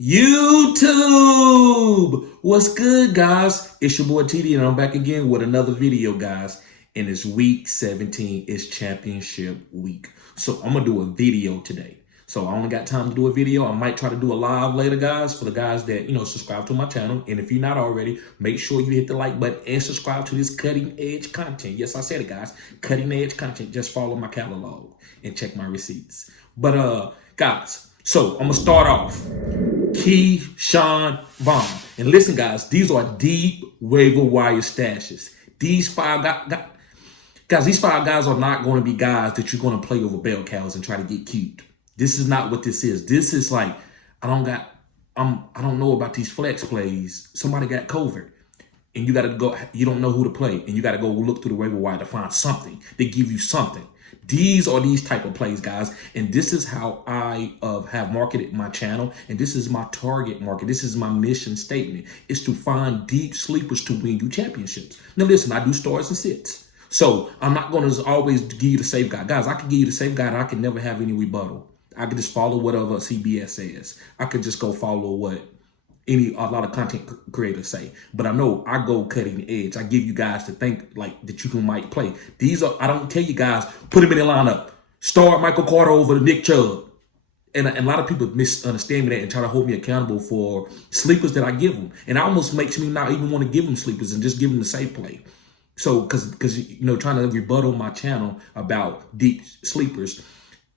YouTube! What's good, guys? It's your boy TD, and I'm back again with another video, guys. And it's week 17. It's championship week. So I'm going to do a video today. So I only got time to do a video. I might try to do a live later, guys, for the guys that, subscribe to my channel. And if you're not already, make sure you hit the like button and subscribe to this cutting edge content. Yes, I said it, guys. Cutting edge content. Just follow my catalog and check my receipts. But, guys, so I'm going to start off. Keyshawn Vaughn. And listen, guys, these are deep waiver wire stashes. These five guys, these five guys are not going to be guys that you're going to play over bell cows and try to get cute. This is not what this is. This is like, I don't know about these flex plays. Somebody got COVID and you got to go, you don't know who to play, and you got to go look through the waiver wire to find something. They give you something. These are these type of plays, guys, and this is how I have marketed my channel, and this is my target market. This is my mission statement. It's to find deep sleepers to win you championships. Now, listen, I do starts and sits, so I'm not going to always give you the safe guy. Guys, I can give you the safe guy, and I can never have any rebuttal. I can just follow whatever CBS says. I could just go follow what a lot of content creators say. But I know I go cutting edge. I give you guys to think like that you might play. I don't tell you guys, put him in the lineup. Start Michael Carter over Nick Chubb. And a lot of people misunderstand me that and try to hold me accountable for sleepers that I give them. And it almost makes me not even want to give them sleepers and just give them the safe play. So, because trying to rebuttal my channel about deep sleepers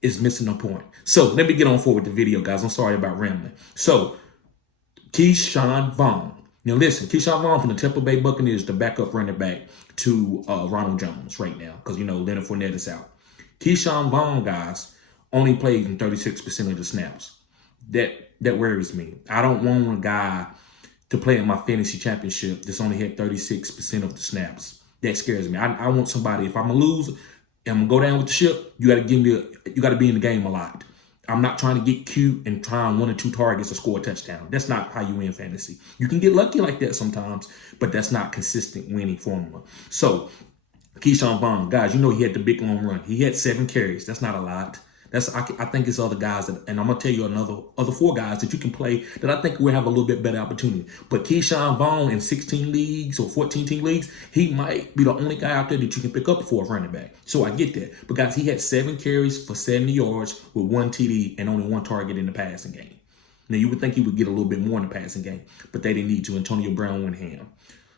is missing the point. So let me get on forward with the video, guys. I'm sorry about rambling. So Keyshawn Vaughn. Now listen, Keyshawn Vaughn from the Tampa Bay Buccaneers, the backup running back to Ronald Jones right now, because Leonard Fournette is out. Keyshawn Vaughn, guys, only played in 36% of the snaps. That worries me. I don't want a guy to play in my fantasy championship that's only had 36% of the snaps. That scares me. I want somebody, if I'm gonna lose and I'm gonna go down with the ship, you gotta be in the game a lot. I'm not trying to get cute and try on 1 or 2 targets to score a touchdown. That's not how you win fantasy. You can get lucky like that sometimes, but that's not consistent winning formula. So, Keyshawn Vaughn, guys, he had the big long run. He had 7 carries. That's not a lot. I think it's other guys, and I'm gonna tell you other 4 guys that you can play that I think will have a little bit better opportunity. But Keyshawn Vaughn in 16 leagues or 14-team leagues, he might be the only guy out there that you can pick up for a running back. So I get that. But guys, he had 7 carries for 70 yards with 1 TD and only 1 target in the passing game. Now you would think he would get a little bit more in the passing game, but they didn't need to. Antonio Brown went ham.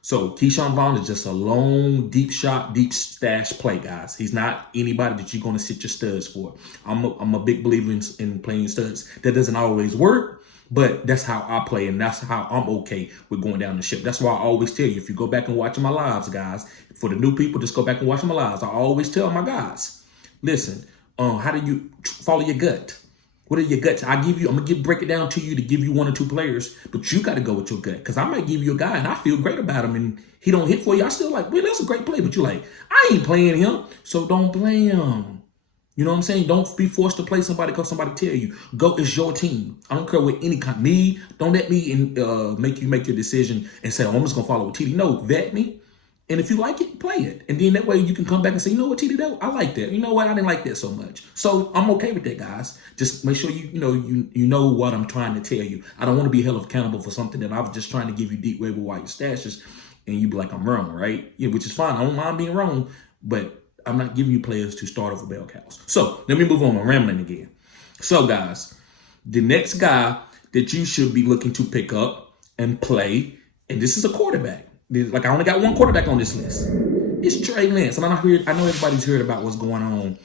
So Keyshawn Vaughn is just a long, deep shot, deep stash play, guys. He's not anybody that you're going to sit your studs for. I'm a big believer in playing studs. That doesn't always work, but that's how I play, and that's how I'm okay with going down the ship. That's why I always tell you, if you go back and watch my lives, guys, for the new people, just go back and watch my lives. I always tell my guys, listen, how do you follow your gut? What are your guts? I'm gonna break it down to you to give you 1 or 2 players, but you got to go with your gut, because I might give you a guy and I feel great about him and he don't hit for you. I still like, well, that's a great play, but you're like, I ain't playing him, so don't play him. You know what I'm saying? Don't be forced to play somebody because somebody tell you. Go, it's your team. I don't care what any kind. Don't let me make you make your decision and say, oh, I'm just gonna follow TD. No, vet me. And if you like it, play it. And then that way you can come back and say, you know what, TD, I like that. You know what, I didn't like that so much. So I'm okay with that, guys. Just make sure you know what I'm trying to tell you. I don't want to be held accountable for something that I was just trying to give you deep waiver wire stashes, and you be like, I'm wrong, right? Yeah, which is fine. I don't mind being wrong, but I'm not giving you players to start over bell cows. So let me move on. I'm rambling again. So, guys, the next guy that you should be looking to pick up and play, and this is a quarterback. Like, I only got 1 quarterback on this list. It's Trey Lance. And I know everybody's heard about what's going on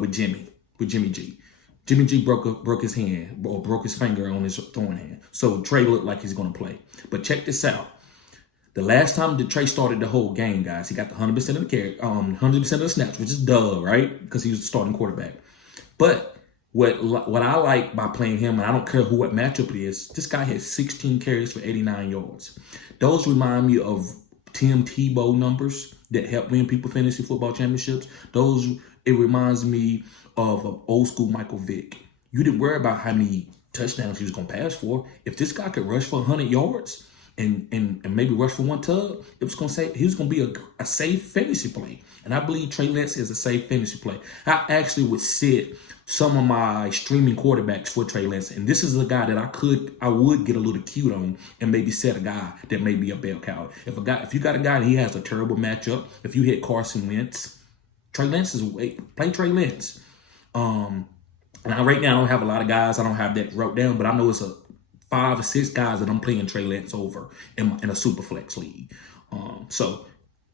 with Jimmy G. Jimmy G broke his hand, or broke his finger on his throwing hand. So Trey looked like he's going to play. But check this out. The last time that Trey started the whole game, guys, he got the 100% of the carry, 100% of the snaps, which is duh, right? Because he was the starting quarterback. But what I like by playing him, and I don't care what matchup it is, this guy had 16 carries for 89 yards. Those remind me of Tim Tebow numbers that help win people fantasy football championships. It reminds me of old school Michael Vick. You didn't worry about how many touchdowns he was going to pass for. If this guy could rush for 100 yards, and maybe rush for one tub, it was gonna say he was gonna be a safe fantasy play. And I believe Trey Lance is a safe fantasy play. I actually would sit some of my streaming quarterbacks for Trey Lance, and this is a guy that I would get a little cute on and maybe set a guy that may be a bell cow. If you got a guy and he has a terrible matchup, if you hit Carson Wentz, Trey Lance is play Trey Lance. Now right now I don't have a lot of guys. I don't have that wrote down, but I know it's a 5 or 6 guys that I'm playing Trey Lance over in a super flex league.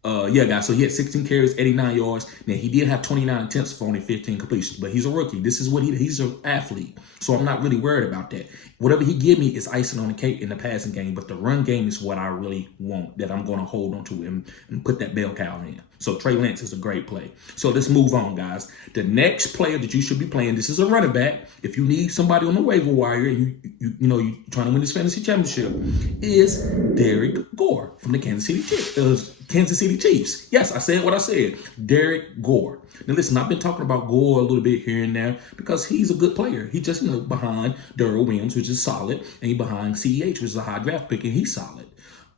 Yeah, guys. So he had 16 carries, 89 yards. Now he did have 29 attempts for only 15 completions, but he's a rookie. This is what he's an athlete. So I'm not really worried about that. Whatever he give me is icing on the cake in the passing game, but the run game is what I really want, that I'm going to hold on to and put that bell cow in. So Trey Lance is a great play. So let's move on, guys. The next player that you should be playing, this is a running back. If you need somebody on the waiver wire and you're trying to win this fantasy championship, is Derrick Gore from the Kansas City Chiefs. Yes, I said what I said. Derrick Gore. Now listen, I've been talking about Gore a little bit here and there because he's a good player. He just behind Darrell Williams, which is solid, and he behind CEH, which is a high draft pick, and he's solid.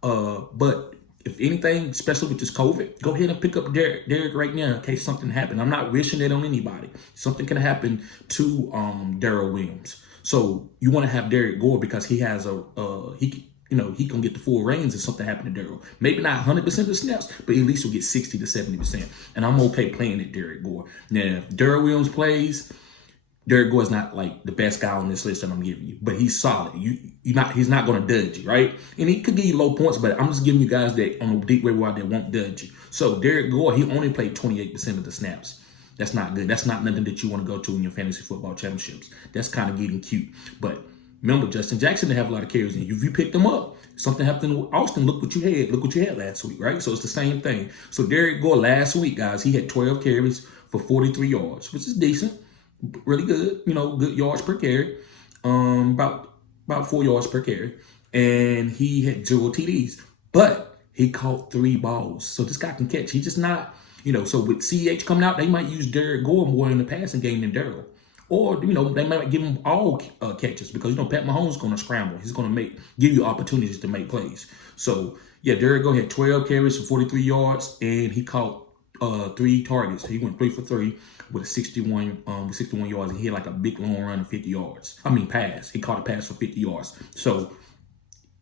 But if anything, especially with this COVID, go ahead and pick up Derrick right now in case something happened. I'm not wishing it on anybody. Something can happen to Darrell Williams. So you want to have Derrick Gore because he has he can get the full reins if something happened to Darrell. Maybe not 100% of the snaps, but at least he'll get 60 to 70%. And I'm okay playing at Derrick Gore. Now, if Darrell Williams plays, Derrick Gore is not like the best guy on this list that I'm giving you, but he's solid. He's not going to dudge you, right? And he could give you low points, but I'm just giving you guys that on a deep waiver wire that won't dudge you. So Derrick Gore, he only played 28% of the snaps. That's not good. That's not nothing that you want to go to in your fantasy football championships. That's kind of getting cute. But remember, Justin Jackson didn't have a lot of carries, and if you picked them up, something happened with Austin. Look what you had. Look what you had last week, right? So it's the same thing. So Derrick Gore last week, guys, he had 12 carries for 43 yards, which is decent. Really good, good yards per carry, about 4 yards per carry, and he had 0 TDs, but he caught 3 balls. So this guy can catch. He's just not, So with CH coming out, they might use Derrick Gore more in the passing game than Darrell, or they might give him all catches because Pat Mahomes is going to scramble. He's going to give you opportunities to make plays. So yeah, Derrick Gore had 12 carries for 43 yards, and he caught 3 targets. He went 3 for 3 with 61 yards, and he had like a big long run of 50 yards. Pass. He caught a pass for 50 yards. So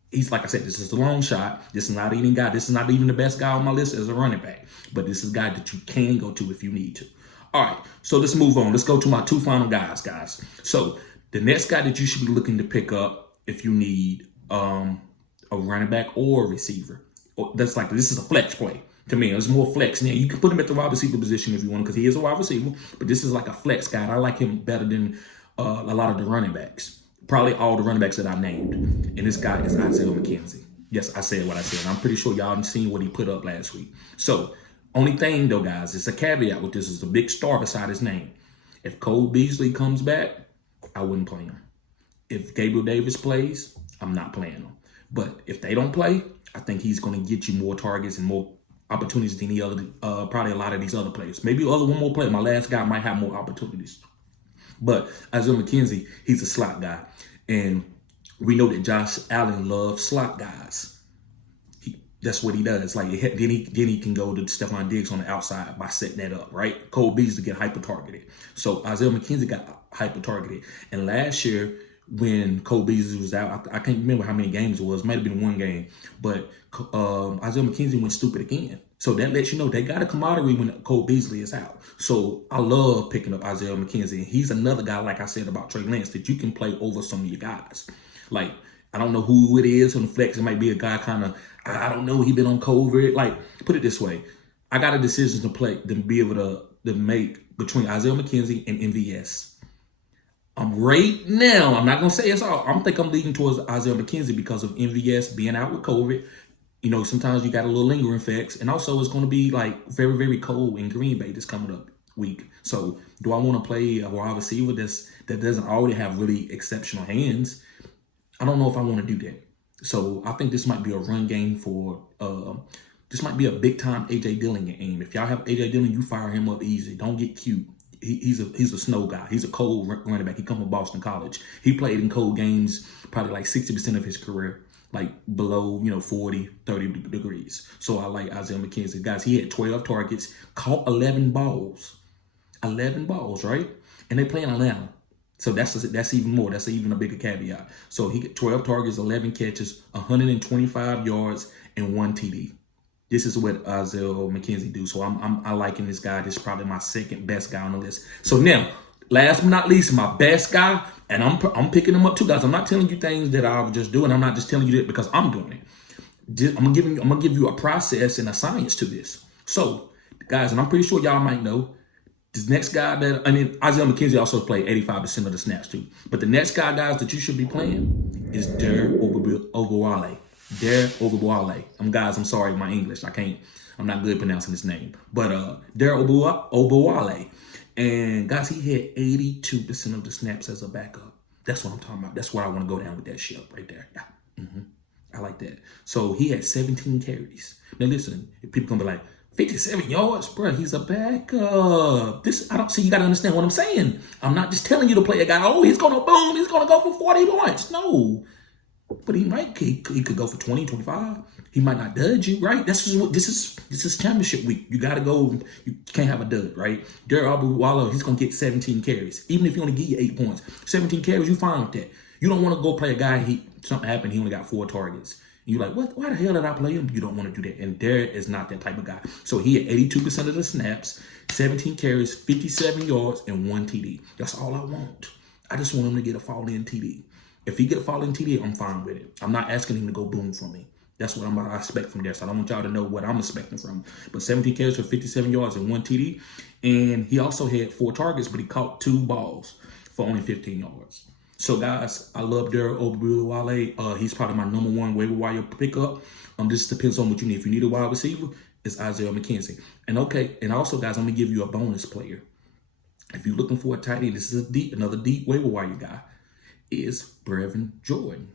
he's, like I said, this is a long shot. This is not even the best guy on my list as a running back, but this is a guy that you can go to if you need to. All right, so let's move on. Let's go to my 2 final guys. So the next guy that you should be looking to pick up if you need a running back or a receiver. This is a flex play. To me, it's more flex. Now, you can put him at the wide receiver position if you want, because he is a wide receiver, but this is like a flex guy. I like him better than a lot of the running backs. Probably all the running backs that I named. And this guy is Isaiah McKenzie. Yes, I said what I said. I'm pretty sure y'all done seen what he put up last week. So, only thing though, guys, it's a caveat with this. Is a big star beside his name. If Cole Beasley comes back, I wouldn't play him. If Gabriel Davis plays, I'm not playing him. But if they don't play, I think he's going to get you more targets and more opportunities than probably a lot of these other players. Maybe one more player. My last guy might have more opportunities. But Isaiah McKenzie, he's a slot guy. And we know that Josh Allen loves slot guys. That's what he does. Then he can go to Stephon Diggs on the outside by setting that up, right? Cole Beasley get hyper-targeted. So Isaiah McKenzie got hyper-targeted. And last year, when Cole Beasley was out, I can't remember how many games it was. It might have been 1 game. But Isaiah McKenzie went stupid again. So that lets you know they got a commodity when Cole Beasley is out. So I love picking up Isaiah McKenzie. He's another guy, like I said about Trey Lance, that you can play over some of your guys. Like, I don't know who it is on the flex. It might be a guy I don't know. He been on COVID. Like, put it this way. I got a decision to be able to make between Isaiah McKenzie and MVS. Right now, I'm not going to say it's all. I'm leading towards Isaiah McKenzie because of MVS being out with COVID. Sometimes you got a little lingering effects. And also, it's going to be like very, very cold in Green Bay this coming up week. So, do I want to play a wide receiver that doesn't already have really exceptional hands? I don't know if I want to do that. So, I think this might be a run game for this might be a big time AJ Dillon game. If y'all have AJ Dillon, you fire him up easy. Don't get cute. He's a snow guy. He's a cold running back. He come from Boston College. He played in cold games probably like 60% of his career. like below, 40, 30 degrees. So I like Isaiah McKenzie. Guys, he had 12 targets, caught 11 balls. 11 balls, right? And they play in Atlanta. So that's even more. That's even a bigger caveat. So he got 12 targets, 11 catches, 125 yards, and 1 TD. This is what Isaiah McKenzie do. So I liking this guy. This is probably my second best guy on the list. So now, last but not least, my best guy, and I'm picking him up too, guys. I'm not telling you things that I'll just do, and I'm not just telling you that because I'm doing it. I'm gonna give you a process and a science to this. So, guys, and I'm pretty sure y'all might know. This next guy Isaiah McKenzie also played 85% of the snaps too. But the next guy, guys, that you should be playing is Derrick Gore. Derrick Gore. I'm sorry, my English. I'm not good pronouncing his name. But Derrick Gore. And guys, he had 82% of the snaps as a backup. That's what I'm talking about. That's where I want to go down with that ship right there. Yeah. I like that. So he had 17 carries. Now listen, people gonna be like, 57 yards, bro. He's a backup. You got to understand what I'm saying. I'm not just telling you to play a guy. Oh, he's going to boom. He's going to go for 40 points. No. But he could go for 20, 25. He might not dud you, right? This is championship week. You got to go. You can't have a dud, right? Darrell Henderson, he's going to get 17 carries. Even if he only give you 8 points. 17 carries, you fine with that. You don't want to go play a guy, something happened, he only got 4 targets. You're like, what? Why the hell did I play him? You don't want to do that. And Derrick is not that type of guy. So he had 82% of the snaps, 17 carries, 57 yards, and 1 TD. That's all I want. I just want him to get a fall-in TD. If he get a fall-in TD, I'm fine with it. I'm not asking him to go boom for me. That's what I expect from there. So I don't want y'all to know what I'm expecting from him. But 17 carries for 57 yards and 1 TD. And he also had 4 targets, but he caught 2 balls for only 15 yards. So, guys, I love Derrick Gore. He's probably my number 1 waiver wire pickup. This depends on what you need. If you need a wide receiver, it's Isaiah McKenzie. And also, guys, I'm going to give you a bonus player. If you're looking for a tight end, this is another deep waiver wire guy, is Brevin Jordan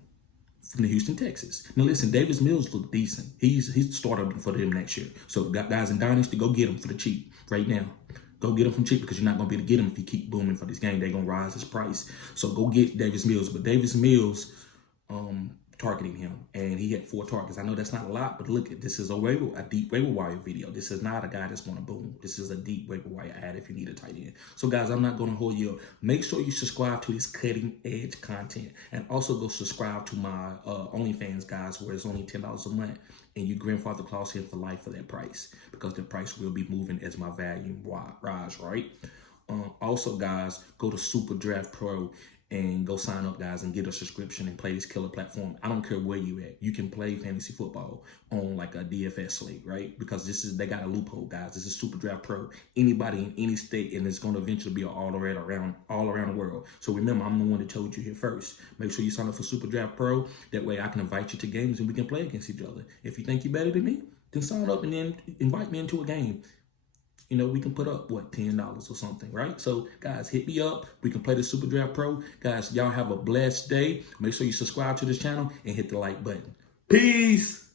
from the Houston Texans. Now, listen, Davis Mills look decent. He's the starter for them next year. So, guys in Dynasty, go get him for the cheap right now. Go get him from cheap because you're not going to be able to get him if you keep booming for this game. They're going to rise his price. So go get Davis Mills. But Davis Mills targeting him, and he had 4 targets. I know that's not a lot, but look, this is a deep waiver wire video. This is not a guy that's going to boom. This is a deep waiver wire ad if you need a tight end. So, guys, I'm not going to hold you up. Make sure you subscribe to this cutting-edge content, and also go subscribe to my OnlyFans, guys, where it's only $10 a month, and you grandfather clause him for life for that price because the price will be moving as my value rise, right? Also, guys, go to Super Draft Pro and go sign up, guys, and get a subscription and play this killer platform. I don't care where you at. You can play fantasy football on like a DFS league, right? Because they got a loophole, guys. This is Super Draft Pro. Anybody in any state, and it's going to eventually be all around the world. So remember, I'm the one that told you here first. Make sure you sign up for Super Draft Pro. That way I can invite you to games and we can play against each other. If you think you're better than me, then sign up and then invite me into a game. We can put up, $10 or something, right? So, guys, hit me up. We can play the Super Draft Pro. Guys, y'all have a blessed day. Make sure you subscribe to this channel and hit the like button. Peace.